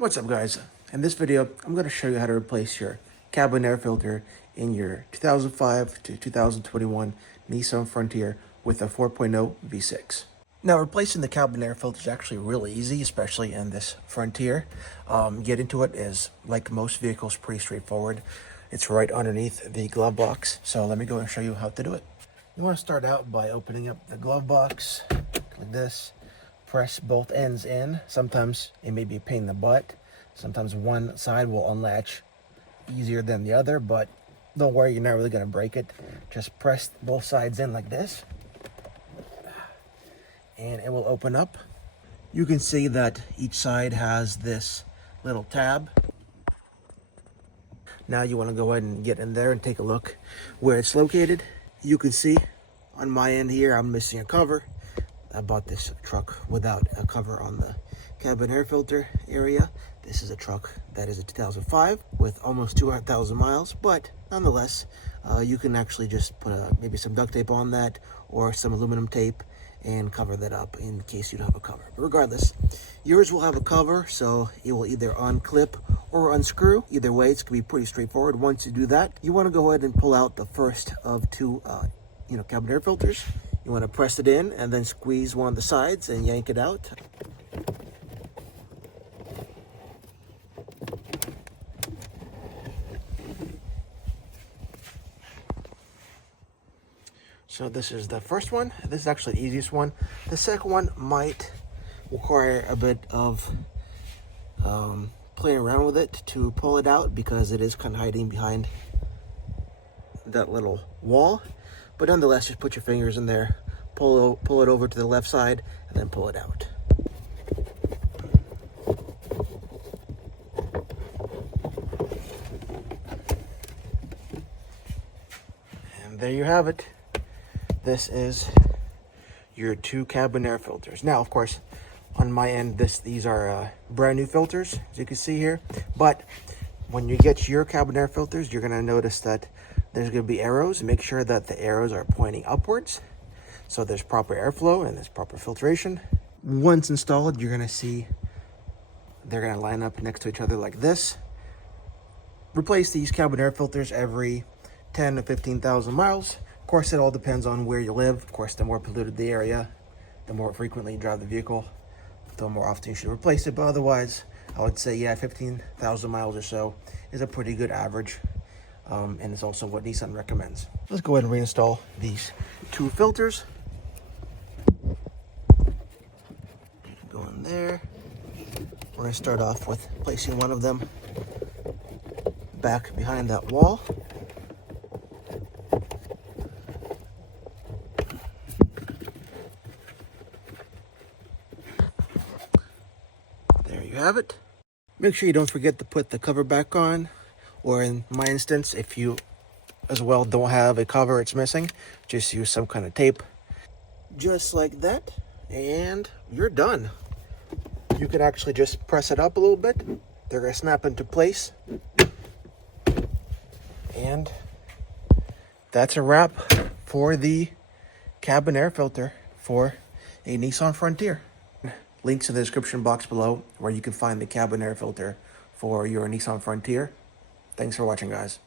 What's up, guys? In this video, I'm going to show you how to replace your cabin air filter in your 2005 to 2021 Nissan Frontier with a 4.0 V6. Now, replacing the cabin air filter is actually really easy, especially in this Frontier. Getting to it is, like most vehicles, pretty straightforward. It's right underneath the glove box, so let me go and show you how to do it. You want to start out by opening up the glove box like this. Press both ends in. Sometimes it may be a pain in the butt. Sometimes one side will unlatch easier than the other, but don't worry, you're not really going to break it. Just press both sides in like this, and it will open up. You can see that each side has this little tab. Now you want to go ahead and get in there and take a look where it's located. You can see on my end here, I'm missing a cover. I bought this truck without a cover on the cabin air filter area. This is a truck that is a 2005 with almost 200,000 miles, but nonetheless, you can actually just put maybe some duct tape on that or some aluminum tape and cover that up in case you don't have a cover. But regardless, yours will have a cover, so it will either unclip or unscrew. Either way, it's going to be pretty straightforward. Once you do that, you want to go ahead and pull out the first of two cabin air filters. You want to press it in and then squeeze one of the sides and yank it out. So this is the first one. This is actually the easiest one. The second one might require a bit of playing around with it to pull it out because it is kind of hiding behind that little wall. But nonetheless, just put your fingers in there, pull it over to the left side, and then pull it out. And there you have it. This is your two cabin air filters. Now, of course, on my end, these are brand new filters, as you can see here. But when you get your cabin air filters, you're going to notice that there's going to be arrows. Make sure that the arrows are pointing upwards, so there's proper airflow and there's proper filtration. Once installed, you're going to see they're going to line up next to each other like this. Replace these cabin air filters every 10 to 15,000 miles. Of course, it all depends on where you live. Of course, the more polluted the area, the more frequently you drive the vehicle, the more often you should replace it. But otherwise, I would say, yeah, 15,000 miles or so is a pretty good average. And it's also what Nissan recommends. Let's go ahead and reinstall these two filters. Go in there. We're going to start off with placing one of them back behind that wall. There you have it. Make sure you don't forget to put the cover back on. Or in my instance, if you as well don't have a cover, it's missing, just use some kind of tape. Just like that, and you're done. You can actually just press it up a little bit. They're going to snap into place. And that's a wrap for the cabin air filter for a Nissan Frontier. Links in the description box below where you can find the cabin air filter for your Nissan Frontier. Thanks for watching, guys.